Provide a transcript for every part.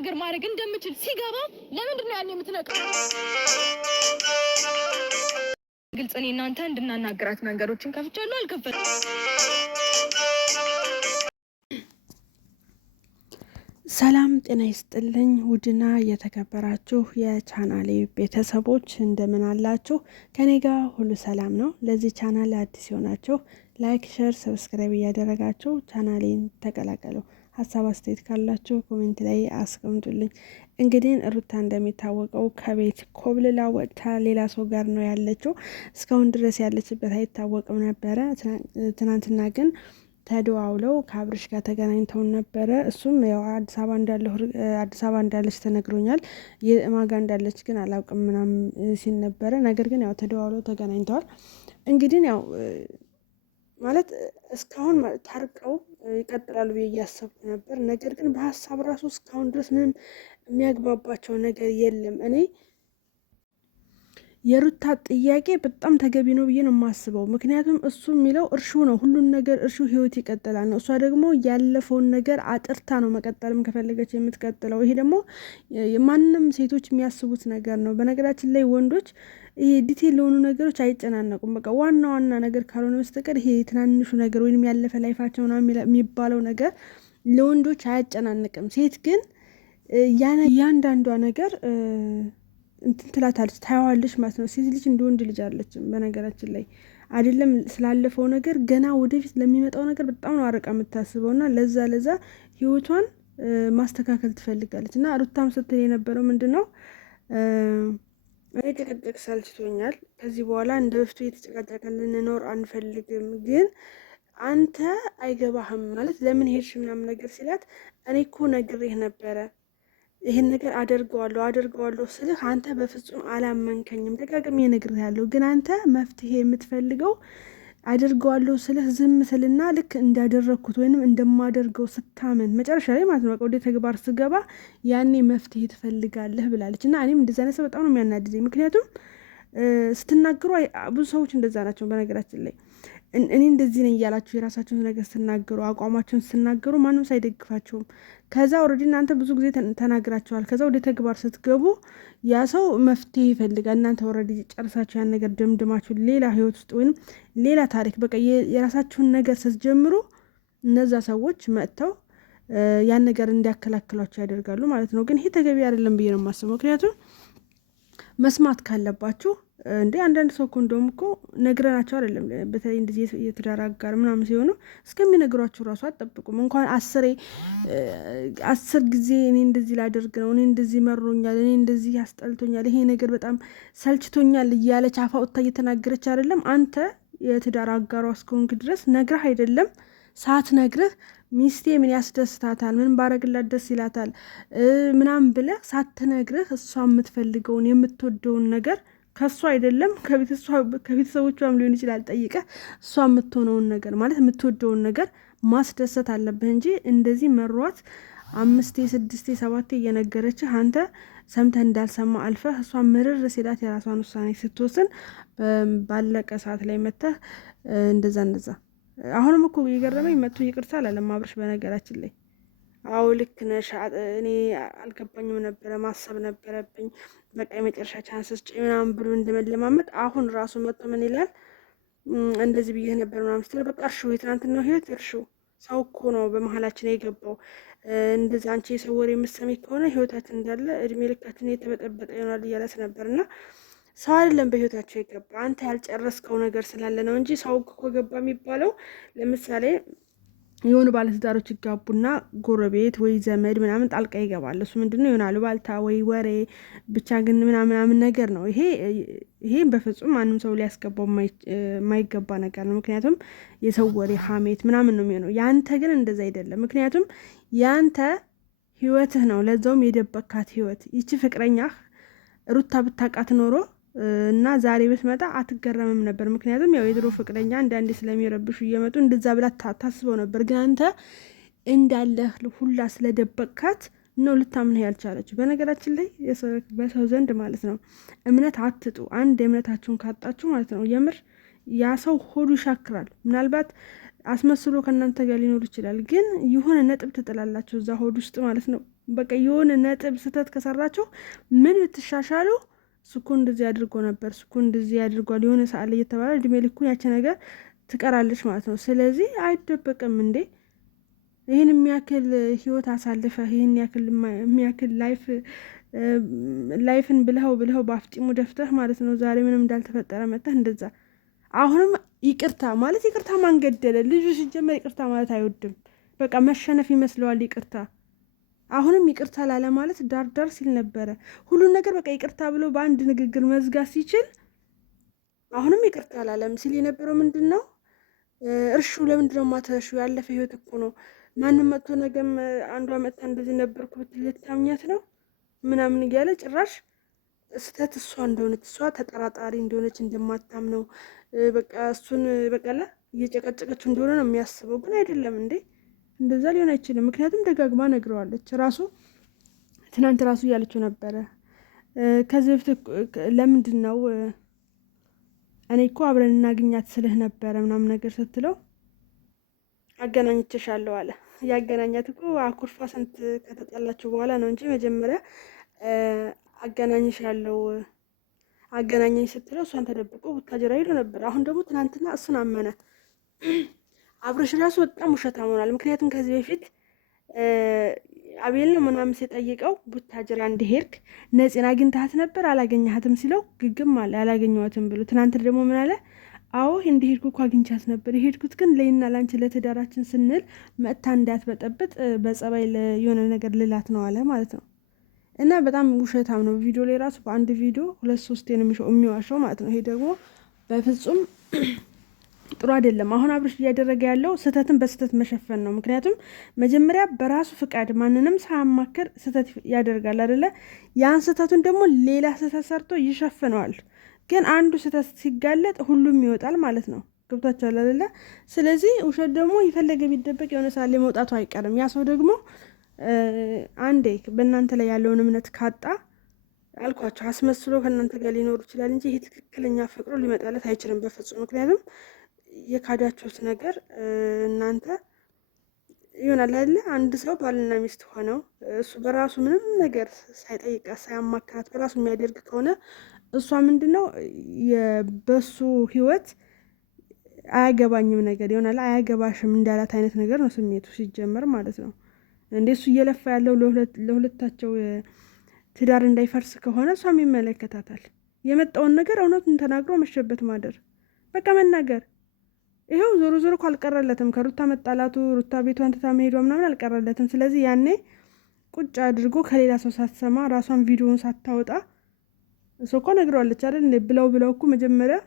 ነገር ማድረግ እንደምችል ሲገባ ለምንድን ነው ያን የምትነቀው? ግልጽ እኔ እናንተ እንድናናገራት መንገዶችን ከፍቻለሁ አልከፈትኩም። ሰላም ጤና ይስጥልኝ ውድና የተከበራችሁ የቻናሌ ቤተሰቦች እንደምን አላችሁ? ከኔ ጋር ሁሉ ሰላም ነው። ለዚህ ቻናል አዲስ የሆናችሁ ላይክ፣ ሼር፣ ሰብስክራይብ እያደረጋችሁ ቻናሌን ተቀላቀሉ። ሀሳብ አስተያየት ካላችሁ ኮሜንት ላይ አስቀምጡልኝ። እንግዲህ ሩታ እንደሚታወቀው ከቤት ኮብልላ ወጥታ ሌላ ሰው ጋር ነው ያለችው። እስካሁን ድረስ ያለችበት አይታወቅም ነበረ። ትናንትና ግን ተደዋውለው ከአብርሽ ጋር ተገናኝተው ነበረ። እሱም ያው አዲስ አበባ እንዳለች ተነግሮኛል። የማጋ እንዳለች ግን አላውቅም ምናምን ሲል ነበረ። ነገር ግን ያው ተደዋውለው ተገናኝተዋል። እንግዲህ ያው ማለት እስካሁን ታርቀው ይቀጥላሉ ብዬ እያሰብኩ ነበር። ነገር ግን በሀሳብ ራሱ እስካሁን ድረስ ምንም የሚያግባባቸው ነገር የለም። እኔ የሩታ ጥያቄ በጣም ተገቢ ነው ብዬ ነው የማስበው። ምክንያቱም እሱ የሚለው እርሹ ነው፣ ሁሉን ነገር እርሹ፣ ህይወት ይቀጥላል ነው። እሷ ደግሞ ያለፈውን ነገር አጥርታ ነው መቀጠልም ከፈለገች የምትቀጥለው። ይሄ ደግሞ ማንም ሴቶች የሚያስቡት ነገር ነው። በነገራችን ላይ ወንዶች ይሄ ዲቴል ለሆኑ ነገሮች አይጨናነቁም። በቃ ዋና ዋና ነገር ካልሆነ በስተቀር ይሄ ትናንሹ ነገር ወይም ያለፈ ላይፋቸው የሚባለው ነገር ለወንዶች አያጨናንቅም። ሴት ግን ያንዳንዷ ነገር እንትን ትላታለች፣ ታየዋለች ማለት ነው። ሴት ልጅ እንደ ወንድ ልጅ አለችም። በነገራችን ላይ አይደለም ስላለፈው ነገር ገና ወደፊት ለሚመጣው ነገር በጣም ነው አርቃ የምታስበው እና ለዛ ህይወቷን ማስተካከል ትፈልጋለች። እና ሩታም ስትል የነበረው ምንድን ነው እኔ ጭቅጭቅ ሰልችቶኛል፣ ከዚህ በኋላ እንደ በፊቱ እየተጨቃጨቀን ልንኖር አንፈልግም፣ ግን አንተ አይገባህም ማለት ለምን ሄድሽ ምናምን ነገር ሲላት እኔ እኮ ነግሬህ ነበረ ይሄን ነገር አደርገዋለሁ ስልህ አንተ በፍጹም አላመንከኝም። ደጋግሜ እነግርሃለሁ፣ ግን አንተ መፍትሄ የምትፈልገው አደርገዋለሁ ስልህ ዝም ስልና ልክ እንዳደረግኩት ወይንም እንደማደርገው ስታመን መጨረሻ ላይ ማለት ነው በቃ ወደ ተግባር ስገባ ያኔ መፍትሄ ትፈልጋለህ ብላለች። እና እኔም እንደዛ አይነት ሰው በጣም ነው የሚያናድደኝ። ምክንያቱም ስትናገሩ ብዙ ሰዎች እንደዛ ናቸው። በነገራችን ላይ እኔ እንደዚህ ነኝ እያላችሁ የራሳችሁን ነገር ስትናገሩ፣ አቋማችሁን ስትናገሩ ማንም ሳይደግፋችሁም ከዛ ኦልሬዲ እናንተ ብዙ ጊዜ ተናግራችኋል። ከዛ ወደ ተግባር ስትገቡ ያ ሰው መፍትሄ ይፈልጋል። እናንተ ኦልሬዲ ጨርሳችሁ ያን ነገር ደምድማችሁ ሌላ ህይወት ውስጥ ወይም ሌላ ታሪክ በቃ የራሳችሁን ነገር ስትጀምሩ እነዛ ሰዎች መጥተው ያን ነገር እንዲያከላክሏቸው ያደርጋሉ ማለት ነው። ግን ይሄ ተገቢ አይደለም ብዬ ነው የማስበው። ምክንያቱም መስማት ካለባችሁ እንዴ አንዳንድ ሰው እኮ እንደውም እኮ ነግረናቸው አይደለም፣ በተለይ እንደዚህ የትዳር አጋር ምናምን ሲሆኑ እስከሚነግሯችሁ ራሱ አትጠብቁም። እንኳን 10 ጊዜ እኔ እንደዚህ ላደርግ ነው፣ እኔ እንደዚህ መሮኛል፣ እኔ እንደዚህ ያስጠልቶኛል፣ ይሄ ነገር በጣም ሰልችቶኛል እያለች አፋውታ እየተናገረች አይደለም። አንተ የትዳር አጋሯ እስከሆንክ ድረስ ነግረህ አይደለም ሳትነግርህ ሚስቴ ምን ያስደስታታል፣ ምን ባረግላት ደስ ይላታል ምናምን ብለህ ሳትነግርህ እሷ የምትፈልገውን የምትወደውን ነገር ከእሷ አይደለም ከቤተሰቦቿም ሊሆን ይችላል ጠይቀህ እሷ የምትሆነውን ነገር ማለት የምትወደውን ነገር ማስደሰት አለብህ እንጂ እንደዚህ መሯት 5፣ 6፣ 7 እየነገረችህ አንተ ሰምተህ እንዳልሰማ አልፈህ እሷ ምርር ሲላት የራሷን ውሳኔ ስትወስን ባለቀ ሰዓት ላይ መተህ እንደዛ አሁንም እኮ የገረመኝ መጥቶ ይቅርታ አላለም አብርሽ። በነገራችን ላይ አዎ ልክ ነሽ፣ እኔ አልገባኝም ነበረ፣ ማሰብ ነበረብኝ፣ በቃ የመጨረሻ ቻንስስ ምናምን ብሎ እንደመለማመጥ አሁን ራሱ መጥቶ ምን ይላል እንደዚህ ብዬ ነበር ምናምን ስትል በቃ እርሺው፣ የትናንትናው ህይወት እርሺው፣ ሰው እኮ ነው በመሀላችን የገባው፣ እንደዛ አንቺ የሰው ወሬ የምትሰሚ ከሆነ ህይወታችን እንዳለ እድሜ ልካችን የተበጠበጠ ይሆናል እያለት ነበርና ሰው አይደለም በህይወታቸው የገባ፣ አንተ ያልጨረስከው ነገር ስላለ ነው እንጂ ሰው እኮ ገባ የሚባለው ለምሳሌ የሆኑ ባለትዳሮች ይጋቡና ጎረቤት ወይ ዘመድ ምናምን ጣልቃ ይገባል። እሱ ምንድነው ይሆናሉ ባልታ ወይ ወሬ ብቻ ግን ምናምን ነገር ነው። ይሄ በፍጹም ማንም ሰው ሊያስገባው የማይገባ ነገር ነው። ምክንያቱም የሰው ወሬ ሀሜት ምናምን ነው የሚሆነው። ያንተ ግን እንደዛ አይደለም። ምክንያቱም ያንተ ህይወትህ ነው፣ ለዛውም የደበካት ህይወት። ይቺ ፍቅረኛህ ሩታ ብታውቃት ኖሮ እና ዛሬ ብትመጣ አትገረምም ነበር። ምክንያቱም ያው የድሮ ፍቅረኛ አንዳንዴ ስለሚረብሹ እየመጡ እንደዛ ብላ ታስበው ነበር። ግን አንተ እንዳለህ ሁላ ስለደበቅካት ነው ልታምንህ ያልቻለችው። በነገራችን ላይ በሰው ዘንድ ማለት ነው እምነት አትጡ። አንድ እምነታችሁን ካጣችሁ ማለት ነው የምር ያ ሰው ሆዱ ይሻክራል። ምናልባት አስመስሎ ከእናንተ ጋር ሊኖር ይችላል፣ ግን የሆነ ነጥብ ትጥላላችሁ እዛ ሆድ ውስጥ ማለት ነው። በቃ የሆነ ነጥብ ስህተት ከሰራችሁ ምን ብትሻሻሉ እሱ እኮ እንደዚህ አድርጎ ነበር፣ እሱ እኮ እንደዚህ ያድርጓል የሆነ ሰዓት ላይ እየተባለ እድሜ ልኩን ያቺ ነገር ትቀራለች ማለት ነው። ስለዚህ አይደበቅም እንዴ ይህን የሚያክል ህይወት አሳልፈ ይህን የሚያክል ላይፍን ብልኸው በአፍጢሙ ደፍተህ ማለት ነው ዛሬ ምንም እንዳልተፈጠረ መጥተህ እንደዛ አሁንም ይቅርታ ማለት ይቅርታ ማንገደለ ልጁ ሲጀመር ይቅርታ ማለት አይወድም። በቃ መሸነፍ ይመስለዋል ይቅርታ። አሁንም ይቅርታ ላለ ማለት ዳር ሲል ነበረ ሁሉን ነገር በቃ ይቅርታ ብሎ በአንድ ንግግር መዝጋት ሲችል አሁንም ይቅርታ ላለም ሲል የነበረው ምንድን ነው? እርሹ ለምንድነው ማተሹ? ያለፈ ህይወት እኮ ነው። ማንም መጥቶ ነገም አንዷ መጥታ እንደዚህ ነበርኩ ብትል ልታምኛት ነው ምናምን እያለ ጭራሽ ስተት እሷ እንደሆነች እሷ ተጠራጣሪ እንደሆነች እንደማታምነው በቃ እሱን በቃላ እየጨቀጨቀችው እንደሆነ ነው የሚያስበው። ግን አይደለም እንዴ እንደዛ ሊሆን አይችልም። ምክንያቱም ደጋግማ ነግረዋለች። ራሱ ትናንት ራሱ እያለችው ነበረ ከዚህ በፊት ለምንድን ነው እኔ እኮ አብረን እናገኛት ስልህ ነበረ ምናምን ነገር ስትለው አገናኝቼሻለሁ አለ። ያገናኛት እኮ አኩርፋ ስንት ከተጣላችሁ በኋላ ነው እንጂ መጀመሪያ አገናኝሻለሁ አገናኘኝ ስትለው እሷን ተደብቆ ቡታጀራ ሄዶ ነበር። አሁን ደግሞ ትናንትና እሱን አመነ። አብረሽ ራሱ በጣም ውሸታም ሆኗል። ምክንያቱም ከዚህ በፊት አቤል ነው ምናምን ሲጠይቀው ቡታጀራ እንደሄድክ ነፂን አግኝተሃት ነበር አላገኘሃትም ሲለው ግግም አለ አላገኘኋትም ብሎ። ትናንት ደግሞ ምን አለ? አዎ እንደሄድኩ እኮ አግኝቻት ነበር፣ የሄድኩት ግን ለይና ላንቺ ለትዳራችን ስንል መጥታ እንዳትበጠብጥ በጸባይ የሆነ ነገር ልላት ነው አለ ማለት ነው። እና በጣም ውሸታም ነው። ቪዲዮ ላይ ራሱ በአንድ ቪዲዮ 2-3 የሚዋሸው ማለት ነው። ይሄ ደግሞ በፍጹም ጥሩ አይደለም። አሁን አብርሽ እያደረገ ያለው ስህተትን በስህተት መሸፈን ነው። ምክንያቱም መጀመሪያ በራሱ ፍቃድ ማንንም ሳያማክር ስህተት ያደርጋል አይደለ? ያን ስህተቱን ደግሞ ሌላ ስህተት ሰርቶ ይሸፍነዋል። ግን አንዱ ስህተት ሲጋለጥ ሁሉም ይወጣል ማለት ነው። ገብታችኋል አይደለ? ስለዚህ ውሸት ደግሞ የፈለገ ቢደበቅ የሆነ ሰዓት ላይ መውጣቱ አይቀርም። ያ ሰው ደግሞ አንዴ በእናንተ ላይ ያለውን እምነት ካጣ አልኳቸው አስመስሎ ከእናንተ ጋር ሊኖሩ ይችላል እንጂ ይሄ ትክክለኛ ፍቅሩ ሊመጣለት አይችልም በፍጹም። ምክንያቱም የካዳችሁት ነገር እናንተ ይሆናል አይደለ? አንድ ሰው ባልና ሚስት ሆነው እሱ በራሱ ምንም ነገር ሳይጠይቃት ሳያማክራት በራሱ የሚያደርግ ከሆነ እሷ ምንድነው በሱ ህይወት አያገባኝም ነገር ይሆናል አያገባሽም እንዳላት አይነት ነገር ነው ስሜቱ ሲጀመር ማለት ነው። እንዴ እሱ እየለፋ ያለው ለሁለታቸው ትዳር እንዳይፈርስ ከሆነ እሷም ይመለከታታል። የመጣውን ነገር እውነቱን ተናግሮ መሸበት ማደር በቃ መናገር። ይኸው ዞሮ ዞሮ እኮ አልቀረለትም ከሩታ መጣላቱ ሩታ ቤቷን ትታ መሄዷ ምናምን አልቀረለትም። ስለዚህ ያኔ ቁጭ አድርጎ ከሌላ ሰው ሳትሰማ ራሷን ቪዲዮውን ሳታወጣ እሱ እኮ ነግረዋለች አይደል? ብለው እኮ መጀመሪያ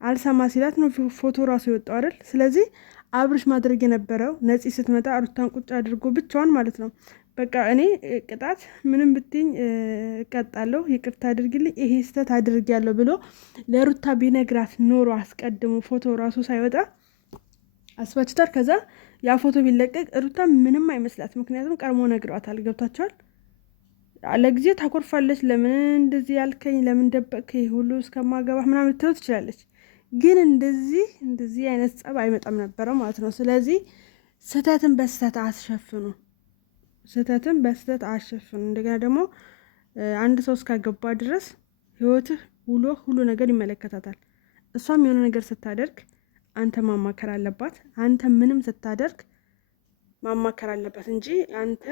አልሰማ ሲላት ነው ፎቶ ራሱ የወጣው አይደል? ስለዚህ አብርሽ ማድረግ የነበረው ነፂ ስትመጣ ሩታን ቁጭ አድርጎ ብቻዋን ማለት ነው በቃ እኔ ቅጣት ምንም ብትኝ እቀጣለሁ፣ ይቅርታ አድርግልኝ፣ ይሄ ስህተት አድርጊያለሁ ብሎ ለሩታ ቢነግራት ኖሮ አስቀድሞ ፎቶ ራሱ ሳይወጣ አስባችታል። ከዛ ያ ፎቶ ቢለቀቅ ሩታ ምንም አይመስላት፣ ምክንያቱም ቀድሞ ነግሯታል። ገብታችኋል? ለጊዜ ታኮርፋለች። ለምን እንደዚህ ያልከኝ ለምን ደበቅከኝ ሁሉ እስከማገባ ምናምን ልትለው ትችላለች። ግን እንደዚህ አይነት ጸብ አይመጣም ነበረ ማለት ነው። ስለዚህ ስህተትን በስህተት አትሸፍኑ፣ ስህተትን በስህተት አትሸፍኑ። እንደገና ደግሞ አንድ ሰው እስካገባ ድረስ ህይወትህ ውሎ ሁሉ ነገር ይመለከታታል። እሷም የሆነ ነገር ስታደርግ አንተ ማማከር አለባት። አንተ ምንም ስታደርግ ማማከር አለባት እንጂ አንተ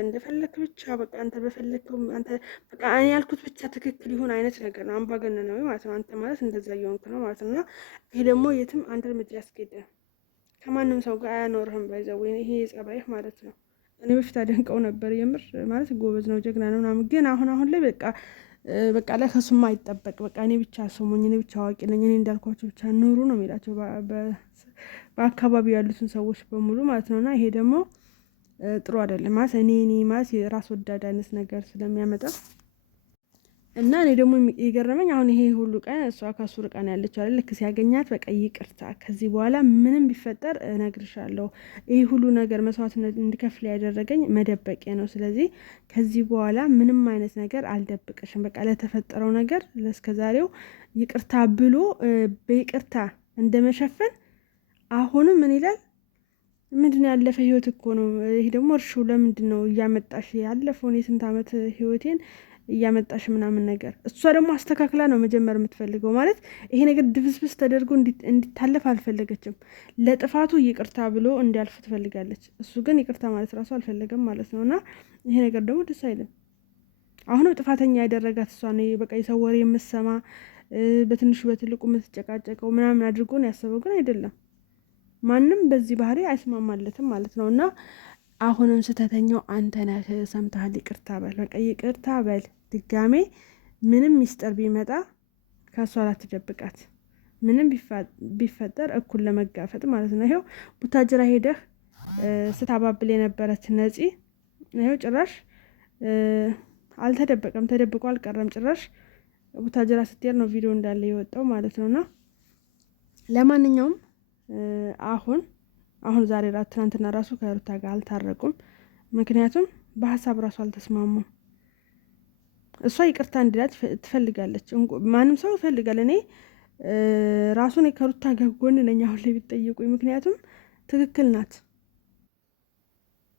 እንደፈለክ ብቻ በቃ አንተ በፈለከው አንተ በቃ እኔ ያልኩት ብቻ ትክክል ይሁን አይነት ነገር ነው። አምባገነናዊ ማለት ነው። አንተ ማለት እንደዛ እየሆንክ ነው ማለት ነው። ይሄ ደግሞ የትም አንተ እርምጃ ያስኬዳል። ከማንም ሰው ጋር አያኖርህም። ባይዘው ወይ ይሄ ጸባይህ ማለት ነው። እኔ በፊት አደንቀው ነበር የምር ማለት ጎበዝ ነው ጀግና ነው ምናምን። ግን አሁን ላይ በቃ ላይ ከሱማ አይጠበቅ። በቃ እኔ ብቻ ስሙኝ፣ እኔ ብቻ አዋቂ ነኝ፣ እኔ እንዳልኳቸው ብቻ ኑሩ ነው የሚላቸው በአካባቢው ያሉትን ሰዎች በሙሉ ማለት ነውና ይሄ ደግሞ ጥሩ አይደለም ማለት እኔ ማለት የራስ ወዳድ አይነት ነገር ስለሚያመጣ እና እኔ ደግሞ የገረመኝ አሁን ይሄ ሁሉ ቀን እሷ ከሱ ርቃን ያለችው አይደል? ልክ ሲያገኛት በቃ ይቅርታ፣ ከዚህ በኋላ ምንም ቢፈጠር እነግርሻለሁ። ይሄ ሁሉ ነገር መስዋዕትነት እንድከፍል ያደረገኝ መደበቄ ነው። ስለዚህ ከዚህ በኋላ ምንም አይነት ነገር አልደብቅሽም። በቃ ለተፈጠረው ነገር ለእስከዛሬው ይቅርታ ብሎ በይቅርታ እንደመሸፈን አሁንም ምን ይላል? ምንድን ያለፈ ህይወት እኮ ነው። ይሄ ደግሞ እርሹ ለምንድን ነው እያመጣሽ ያለፈውን የስንት አመት ህይወቴን እያመጣሽ ምናምን ነገር። እሷ ደግሞ አስተካክላ ነው መጀመር የምትፈልገው። ማለት ይሄ ነገር ድብስብስ ተደርጎ እንዲታለፍ አልፈለገችም። ለጥፋቱ ይቅርታ ብሎ እንዲያልፍ ትፈልጋለች። እሱ ግን ይቅርታ ማለት ራሱ አልፈለገም ማለት ነው። እና ይሄ ነገር ደግሞ ደስ አይልም። አሁንም ጥፋተኛ ያደረጋት እሷ ነው። በቃ የሰው ወሬ የምትሰማ በትንሹ በትልቁ የምትጨቃጨቀው ምናምን አድርጎ ነው ያሰበው፣ ግን አይደለም። ማንም በዚህ ባህሪ አይስማማለትም ማለት ነው። እና አሁንም ስህተተኛው አንተ ነህ። ሰምተሃል? ይቅርታ በል፣ በቃ ይቅርታ በል። ድጋሜ ምንም ሚስጥር ቢመጣ ከእሷ ላትደብቃት፣ ምንም ቢፈጠር እኩል ለመጋፈጥ ማለት ነው። ይኸው ቡታጅራ ሄደህ ስታባብል የነበረች ነፂ ይኸው ጭራሽ አልተደበቀም፣ ተደብቆ አልቀረም። ጭራሽ ቡታጅራ ስትሄድ ነው ቪዲዮ እንዳለ የወጣው ማለት ነውና ለማንኛውም አሁን ዛሬ ትናንትና ራሱ ከሩታ ጋር አልታረቁም። ምክንያቱም በሀሳብ ራሱ አልተስማሙም። እሷ ይቅርታ እንዲላት ትፈልጋለች። ማንም ሰው ይፈልጋል። እኔ ራሱን ከሩታ ጋር ጎን ነኝ አሁን ላይ ቢጠይቁኝ። ምክንያቱም ትክክል ናት።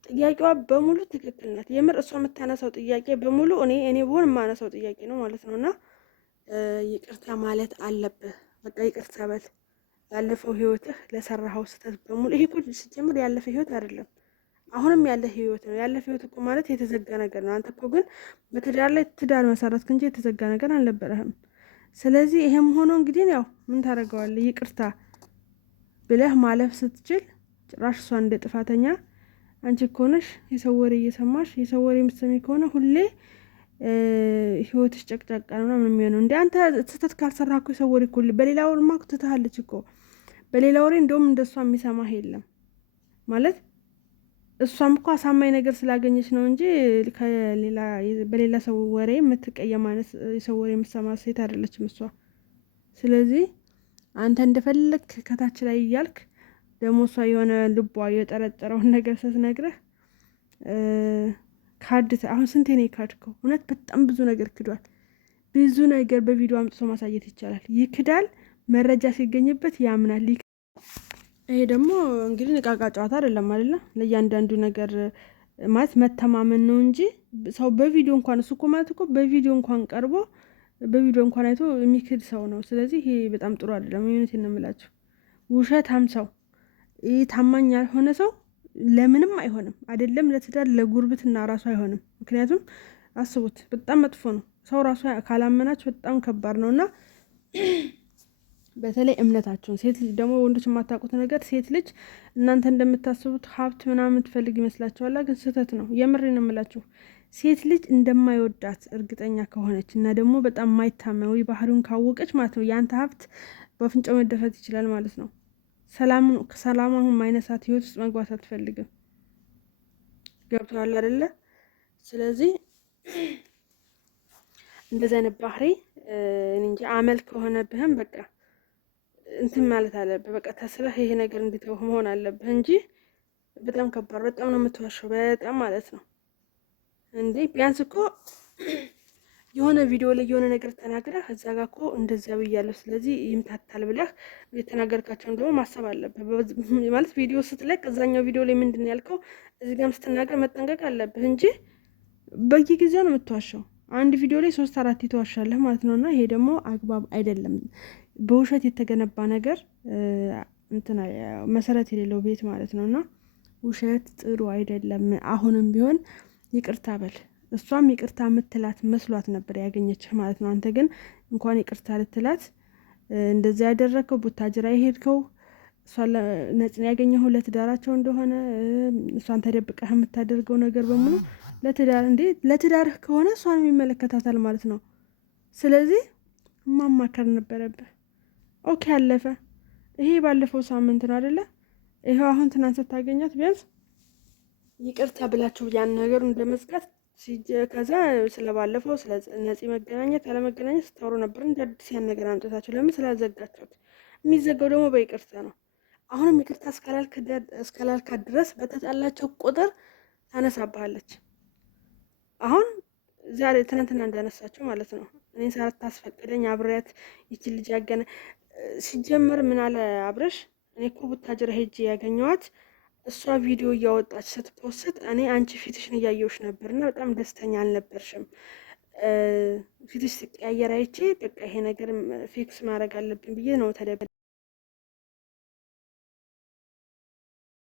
ጥያቄዋ በሙሉ ትክክል ናት። የምር እሷ የምታነሳው ጥያቄ በሙሉ እኔ ብሆን የማነሳው ጥያቄ ነው ማለት ነው። እና ይቅርታ ማለት አለብህ። በቃ ይቅርታ በል ያለፈው ህይወትህ ለሰራኸው ስህተት በሙሉ። ይሄ እኮ ሲጀምር ያለፈ ህይወት አይደለም፣ አሁንም ያለ ህይወት ነው። ያለፈ ህይወት እኮ ማለት የተዘጋ ነገር ነው። አንተ እኮ ግን በትዳር ላይ ትዳር መሰረትክ እንጂ የተዘጋ ነገር አልነበረህም። ስለዚህ ይሄም ሆኖ እንግዲህ ያው ምን ታደርገዋለህ? ይቅርታ ብለህ ማለፍ ስትችል ጭራሽ እሷ እንደ ጥፋተኛ አንቺ እኮ ነሽ የሰው ወሬ እየሰማሽ። የሰው ወሬ የምትሰሚ ከሆነ ሁሌ ህይወትሽ ጨቅጫቃ ነው ምናምን የሚሆነው። እንደ አንተ ስህተት ካልሰራህ እኮ የሰው ወሬ እኮ በሌላ ወሬማ እኮ ትተሃለች እኮ። በሌላ ወሬ እንደውም እንደሷ የሚሰማህ የለም ማለት። እሷም እኮ አሳማኝ ነገር ስላገኘች ነው እንጂ በሌላ ሰው ወሬ የምትቀየም አይነት የሰው ወሬ የምትሰማ ሴት አይደለችም እሷ። ስለዚህ አንተ እንደፈለክ ከታች ላይ እያልክ ደግሞ እሷ የሆነ ልቧ የጠረጠረውን ነገር ስትነግረህ አሁን ስንቴ ነው የካድከው? እውነት በጣም ብዙ ነገር ክዷል። ብዙ ነገር በቪዲዮ አምጥቶ ማሳየት ይቻላል። ይክዳል፣ መረጃ ሲገኝበት ያምናል። ይሄ ደግሞ እንግዲህ ንቃቃ ጨዋታ አይደለም አይደለ? ለእያንዳንዱ ነገር ማለት መተማመን ነው እንጂ ሰው በቪዲዮ እንኳን እሱ እኮ ማለት እኮ በቪዲዮ እንኳን ቀርቦ በቪዲዮ እንኳን አይቶ የሚክድ ሰው ነው። ስለዚህ ይሄ በጣም ጥሩ አይደለም። እውነቴን ነው የምላችሁ። ውሸታም ሰው፣ ይህ ታማኝ ያልሆነ ሰው ለምንም አይሆንም። አይደለም ለትዳር ለጉርብትና ራሱ አይሆንም። ምክንያቱም አስቡት፣ በጣም መጥፎ ነው። ሰው ራሱ ካላመናችሁ በጣም ከባድ ነውና በተለይ እምነታችሁን። ሴት ልጅ ደግሞ ወንዶች የማታውቁት ነገር፣ ሴት ልጅ እናንተ እንደምታስቡት ሀብት ምናምን ትፈልግ ይመስላችኋል፣ ግን ስህተት ነው። የምሬን እምላችሁ። ሴት ልጅ እንደማይወዳት እርግጠኛ ከሆነች እና ደግሞ በጣም የማይታመን ወይ ባህሪውን ካወቀች ማለት ነው ያንተ ሀብት በአፍንጫው መደፈት ይችላል ማለት ነው። ሰላሙን ማይነሳት ህይወት ውስጥ መግባት አትፈልግም። ገብቶሃል አይደለ? ስለዚህ እንደዚህ አይነት ባህሪ እንጂ አመል ከሆነብህም በቃ እንትን ማለት አለብህ። በቃ ተስለህ ይሄ ነገር እንዲተው መሆን አለብህ እንጂ በጣም ከባድ፣ በጣም ነው የምትዋሸው፣ በጣም ማለት ነው። እንዴ ቢያንስ እኮ የሆነ ቪዲዮ ላይ የሆነ ነገር ተናግረህ እዛ ጋር እኮ እንደዚያ ብያለሁ ስለዚህ ይምታታል ብለህ የተናገርካቸውን ደግሞ ማሰብ አለብህ። ማለት ቪዲዮ ስትለቅ እዛኛው ቪዲዮ ላይ ምንድን ነው ያልከው እዚህ ጋርም ስትናገር መጠንቀቅ አለብህ እንጂ በየጊዜው ነው የምትዋሸው። አንድ ቪዲዮ ላይ 3-4 ትዋሻለህ ማለት ነውና ይሄ ደግሞ አግባብ አይደለም። በውሸት የተገነባ ነገር እንትና መሰረት የሌለው ቤት ማለት ነውና ውሸት ጥሩ አይደለም። አሁንም ቢሆን ይቅርታ በል። እሷም ይቅርታ የምትላት መስሏት ነበር ያገኘችህ ማለት ነው። አንተ ግን እንኳን ይቅርታ ልትላት እንደዚያ ያደረግከው ቡታጅራ የሄድከው እሷን ነጽን ያገኘኸው ለትዳራቸው እንደሆነ እሷን ተደብቀህ የምታደርገው ነገር በሙሉ ለትዳርህ ከሆነ እሷን የሚመለከታታል ማለት ነው። ስለዚህ ማማከር ነበረብህ። ኦኬ አለፈ። ይሄ ባለፈው ሳምንት ነው አይደለ? ይሄው አሁን ትናንት ስታገኛት ቢያንስ ይቅርታ ብላችሁ ያን ነገር እንደመዝጋት ከዛ ስለባለፈው ስለ ነፂ መገናኘት ያለመገናኘት ስታወሩ ነበር። እንደ አዲስ ያን ነገር አምጥታችሁ ለምን ስላዘጋችሁት? የሚዘጋው ደግሞ በይቅርታ ነው። አሁንም ይቅርታ እስካላልካት ድረስ በተጣላቸው ቁጥር ታነሳብሃለች። አሁን ዛሬ ትናንትና እንዳነሳችሁ ማለት ነው። እኔ ሳታስፈቅደኝ አብሬያት ይቺ ልጅ ሲጀመር ምን አለ አብረሽ፣ እኔ እኮ ቡታጅራ ሄጄ ያገኘኋት እሷ ቪዲዮ እያወጣች ስትፖስት እኔ አንቺ ፊትሽን እያየሁሽ ነበር እና በጣም ደስተኛ አልነበርሽም። ፊትሽ ሲቀያየር አይቼ በቃ ይሄ ነገር ፊክስ ማድረግ አለብኝ ብዬ ነው